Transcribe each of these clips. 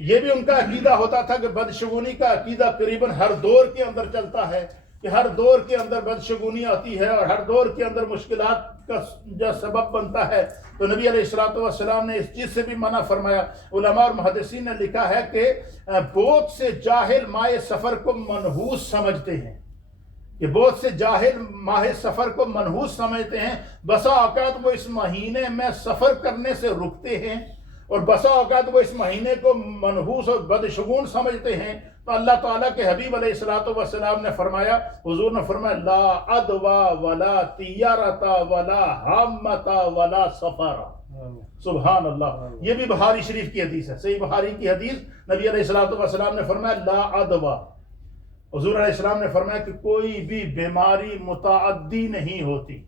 یہ بھی ان کا عقیدہ ہوتا تھا کہ بدشگونی کا عقیدہ قریباً ہر دور کے اندر چلتا ہے، کہ ہر دور کے اندر بدشگونی آتی ہے اور ہر دور کے اندر مشکلات کا جو سبب بنتا ہے۔ تو نبی علیہ الصلوۃ والسلام نے اس چیز سے بھی منع فرمایا۔ علماء اور محدثین نے لکھا ہے کہ بہت سے جاہل ماہ سفر کو منحوس سمجھتے ہیں، کہ بہت سے جاہل ماہ سفر کو منحوس سمجھتے ہیں۔ بسا اوقات وہ اس مہینے میں سفر کرنے سے رکتے ہیں، اور بسا اوقات وہ اس مہینے کو منحوس اور بدشگون سمجھتے ہیں۔ تو اللہ تعالیٰ کے حبیب علیہ الصلوۃ والسلام نے فرمایا، حضور نے فرمایا لا عدوا ولا طیارتا ولا حامتا ولا سفرا۔ سبحان اللہ، یہ بھی بخاری شریف کی حدیث ہے، صحیح بخاری کی حدیث۔ نبی علیہ الصلوۃ والسلام نے فرمایا لا عدوا، حضور علیہ السلام نے فرمایا کہ کوئی بھی بیماری متعدی نہیں ہوتی،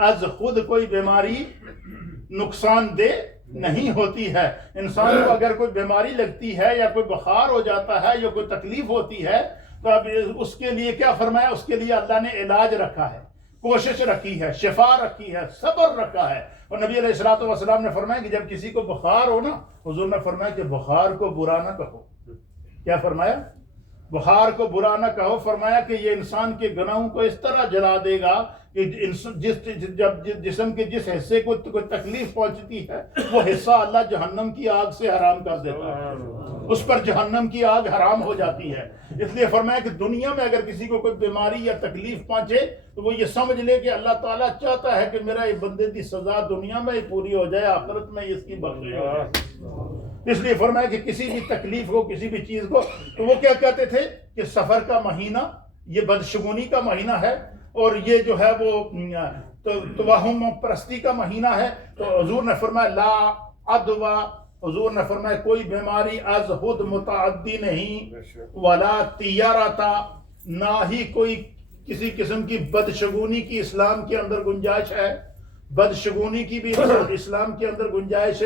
از خود کوئی بیماری نقصان دہ نہیں ہوتی ہے۔ انسان کو اگر کوئی بیماری لگتی ہے یا کوئی بخار ہو جاتا ہے یا کوئی تکلیف ہوتی ہے تو اب اس کے لیے کیا فرمایا؟ اس کے لیے اللہ نے علاج رکھا ہے، کوشش رکھی ہے، شفا رکھی ہے، صبر رکھا ہے۔ اور نبی علیہ الصلوۃ والسلام نے فرمایا کہ جب کسی کو بخار ہو نا، حضور نے فرمایا کہ بخار کو برا نہ کہو۔ کیا فرمایا؟ بخار کو برا نہ کہو۔ فرمایا کہ یہ انسان کے گناہوں کو اس طرح جلا دے گا کہ جب جسم کے جس حصے کو کوئی تکلیف پہنچتی ہے وہ حصہ اللہ جہنم کی آگ سے حرام کر دیتا ہے، اس پر جہنم کی آگ حرام ہو جاتی ہے۔ اس لیے فرمایا کہ دنیا میں اگر کسی کو کوئی بیماری یا تکلیف پہنچے تو وہ یہ سمجھ لے کہ اللہ تعالیٰ چاہتا ہے کہ میرا یہ بندے کی سزا دنیا میں ہی پوری ہو جائے، آخرت میں اس کی بخشش ہو جائے۔ اس لیے فرمایا کہ کسی بھی تکلیف کو، کسی بھی چیز کو، تو وہ کیا کہتے تھے کہ سفر کا مہینہ یہ بدشگونی کا مہینہ ہے، اور یہ جو ہے وہ توہم پرستی کا مہینہ ہے۔ تو حضور نے فرمایا لا عدوا، حضور نے فرمایا کوئی بیماری از خود متعدی نہیں، ولا طیارتا، نہ ہی کوئی کسی قسم کی بدشگونی کی اسلام کے اندر گنجائش ہے، بدشگونی کی بھی اسلام کے اندر گنجائش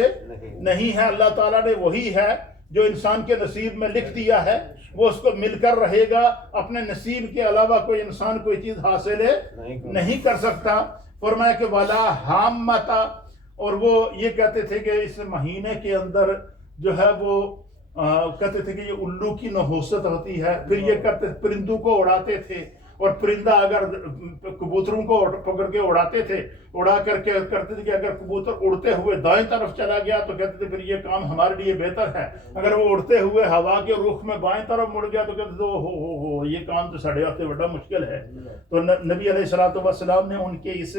نہیں ہے۔ اللہ تعالیٰ نے وہی ہے جو انسان کے نصیب میں لکھ دیا ہے، وہ اس کو مل کر رہے گا۔ اپنے نصیب کے علاوہ کوئی انسان کوئی چیز حاصل نہیں کر سکتا۔ فرمایا کہ ولا حامتا، اور وہ یہ کہتے تھے کہ اس مہینے کے اندر جو ہے وہ کہتے تھے کہ یہ الو کی نحوست ہوتی ہے۔ پھر یہ کرتے پرندوں کو اڑاتے تھے، اور پرندہ اگر کبوتروں کو پکڑ کے اڑاتے تھے، اڑا کر کے کرتے تھے کہ اگر کبوتر اڑتے ہوئے دائیں طرف چلا گیا تو کہتے تھے پھر یہ کام ہمارے لیے بہتر ہے، اگر وہ اڑتے ہوئے ہوا کے رخ میں بائیں طرف مڑ گیا تو کہتے تھے ہو یہ کام تو سڑے ہوتے بڑا مشکل ہے۔ تو نبی علیہ الصلوۃ والسلام نے ان کے اس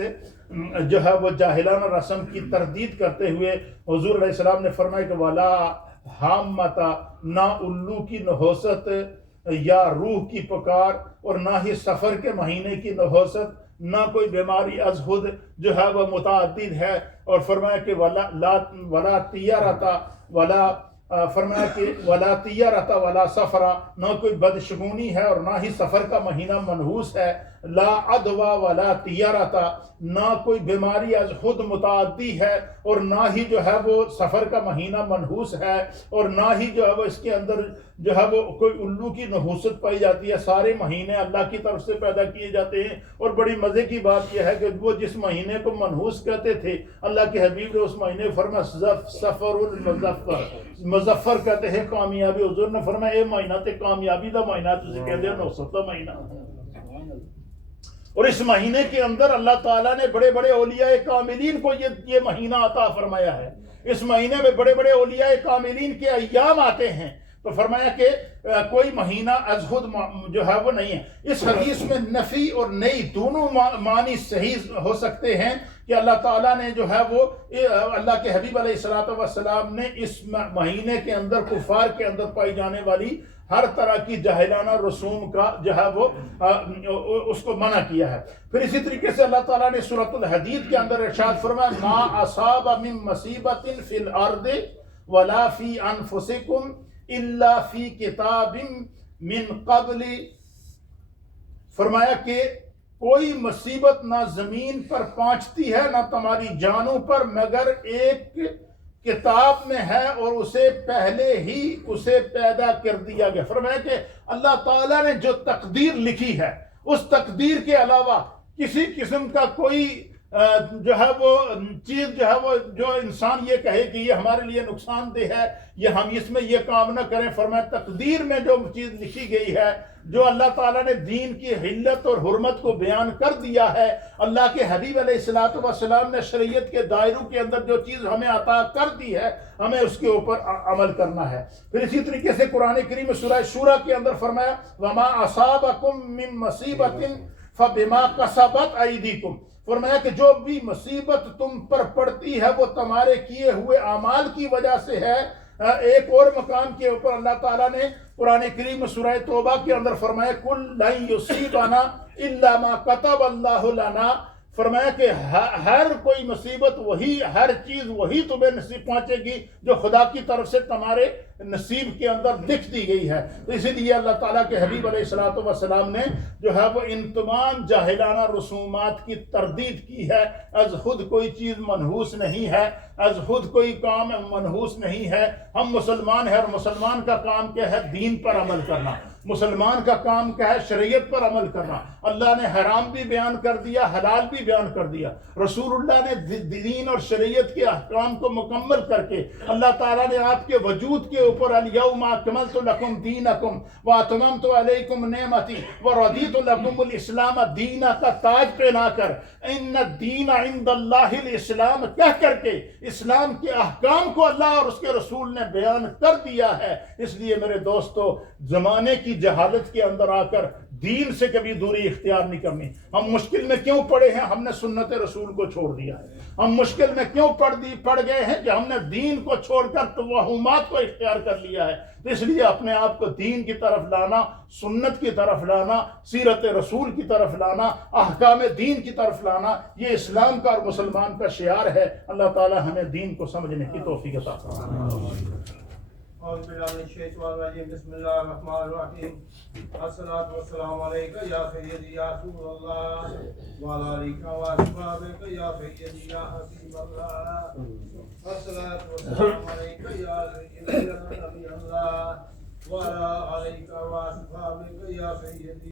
جو ہے وہ جاہلانہ رسم کی تردید کرتے ہوئے حضور علیہ السلام نے فرمایا کہ ولا حامتا، نہ الو کی نحوست یا روح کی پکار، اور نہ ہی سفر کے مہینے کی نحوست، نہ کوئی بیماری از خود جو ہے وہ متعدد ہے۔ اور فرمایا کہ ولا طیارتا، ولا فرمایا کہ ولا طیارتا ولا سفرا، نہ کوئی بدشگونی ہے اور نہ ہی سفر کا مہینہ منحوس ہے۔ لا عدوا ولا طیارتا، نہ کوئی بیماری از خود متعدی ہے اور نہ ہی جو ہے وہ سفر کا مہینہ منحوس ہے، اور نہ ہی جو ہے وہ اس کے اندر جو ہے وہ کوئی الو کی نحوست پائی جاتی ہے۔ سارے مہینے اللہ کی طرف سے پیدا کیے جاتے ہیں۔ اور بڑی مزے کی بات یہ ہے کہ وہ جس مہینے کو منحوس کہتے تھے، اللہ کے حبیب نے اس مہینے فرمایا سفر المظفر، مظفر کہتے ہیں کامیابی۔ حضور نے فرمایا اے مہینہ تے کامیابی دا مہینہ، تسی کہتے ہیں نوست دا مہینہ۔ اور اس مہینے کے اندر اللہ تعالیٰ نے بڑے بڑے اولیاء کاملین کو یہ مہینہ عطا فرمایا ہے۔ اس مہینے میں بڑے بڑے اولیاء کاملین کے ایام آتے ہیں۔ تو فرمایا کہ کوئی مہینہ از خود جو ہے وہ نہیں ہے۔ اس حدیث میں نفی اور نئی دونوں معنی صحیح ہو سکتے ہیں کہ اللہ تعالیٰ نے جو ہے وہ اللہ کے حبیب علیہ الصلوۃ والسلام نے اس مہینے کے اندر کفار کے اندر پائی جانے والی ہر طرح کی جاہلانہ رسوم کا جو ہے وہ اس کو منع کیا ہے۔ پھر اسی طریقے سے اللہ تعالیٰ نے سورۃ الحدید کے اندر ارشاد فرمایا ما اصاب من مصیبت فی الارض ولا فی انفسکم الا فی کتاب من قبل، فرمایا کہ کوئی مصیبت نہ زمین پر پہنچتی ہے نہ تمہاری جانوں پر مگر ایک کتاب میں ہے اور اسے پہلے ہی اسے پیدا کر دیا گیا۔ فرمایا کہ اللہ تعالیٰ نے جو تقدیر لکھی ہے اس تقدیر کے علاوہ کسی قسم کا کوئی جو ہے وہ چیز جو ہے وہ جو انسان یہ کہے کہ یہ ہمارے لیے نقصان دہ ہے، یہ ہم اس میں یہ کام نہ کریں، فرمایا تقدیر میں جو چیز لکھی گئی ہے، جو اللہ تعالیٰ نے دین کی حلت اور حرمت کو بیان کر دیا ہے، اللہ کے حبیب علیہ الصلوۃ والسلام نے شریعت کے دائروں کے اندر جو چیز ہمیں عطا کر دی ہے، ہمیں اس کے اوپر عمل کرنا ہے۔ پھر اسی طریقے سے قرآن کریم سورہ شورى کے اندر فرمایا وَمَا أَصَابَكُم مِّن مُّصِيبَةٍ فَبِمَا كَسَبَتْ أَيْدِيكُم، فرمایا کہ جو بھی مصیبت تم پر پڑتی ہے وہ تمہارے کیے ہوئے اعمال کی وجہ سے ہے۔ ایک اور مقام کے اوپر اللہ تعالیٰ نے قرآن کریم سورہ توبہ کے اندر فرمایا قُل لَن يُصِيبَنَا إِلَّا مَا كَتَبَ اللَّهُ لَنَا، فرمایا کہ ہر کوئی مصیبت وہی، ہر چیز وہی تمہیں نصیب پہنچے گی جو خدا کی طرف سے تمہارے نصیب کے اندر لکھ دی گئی ہے۔ تو اسی لیے اللہ تعالیٰ کے حبیب علیہ الصلوۃ والسلام نے جو ہے وہ ان تمام جاہلانہ رسومات کی تردید کی ہے۔ از خود کوئی چیز منحوس نہیں ہے، از خود کوئی کام منحوس نہیں ہے۔ ہم مسلمان ہیں اور مسلمان کا کام کیا ہے؟ دین پر عمل کرنا۔ مسلمان کا کام کیا ہے؟ شریعت پر عمل کرنا۔ اللہ نے حرام بھی بیان کر دیا، حلال بھی بیان کر دیا۔ رسول اللہ نے دین اور شریعت کے احکام کو مکمل کر کے اللہ تعالیٰ نے آپ کے وجود کے اوپر الیوم اکملت لکم دینکم واتممت علیکم نعمتی ورضیت لکم الاسلام دینا کا تاج پہنا کر ان الدین عند اللہ الاسلام کہہ کر کے اسلام کے احکام کو اللہ اور اس کے رسول نے بیان کر دیا ہے۔ اس لیے میرے دوستو، زمانے کی جہالت کے اندر آ کر دین سے کبھی دوری اختیار نہیں کرنی۔ ہم مشکل میں کیوں پڑے ہیں؟ ہم نے سنت رسول کو چھوڑ دیا ہے۔ ہم مشکل میں کیوں پڑ گئے ہیں؟ کہ ہم نے دین کو چھوڑ کر توہمات کو اختیار کر لیا ہے۔ تو اس لیے اپنے آپ کو دین کی طرف لانا، سنت کی طرف لانا، سیرت رسول کی طرف لانا، احکام دین کی طرف لانا، یہ اسلام کا اور مسلمان کا شعار ہے۔ اللہ تعالی ہمیں دین کو سمجھنے کی توفیق عطا فرمائے۔ اعوذ باللہ من الشیطان الرجیم، بسم اللہ الرحمن الرحیم۔ الصلاۃ والسلام علیک یا سیدی یا رسول اللہ وعلی آلک و اصحابک یا سیدی یا حبیب اللہ۔ الصلاۃ والسلام علیک یا سیدی یا نبی اللہ وعلی آلک و اصحابک یا سیدی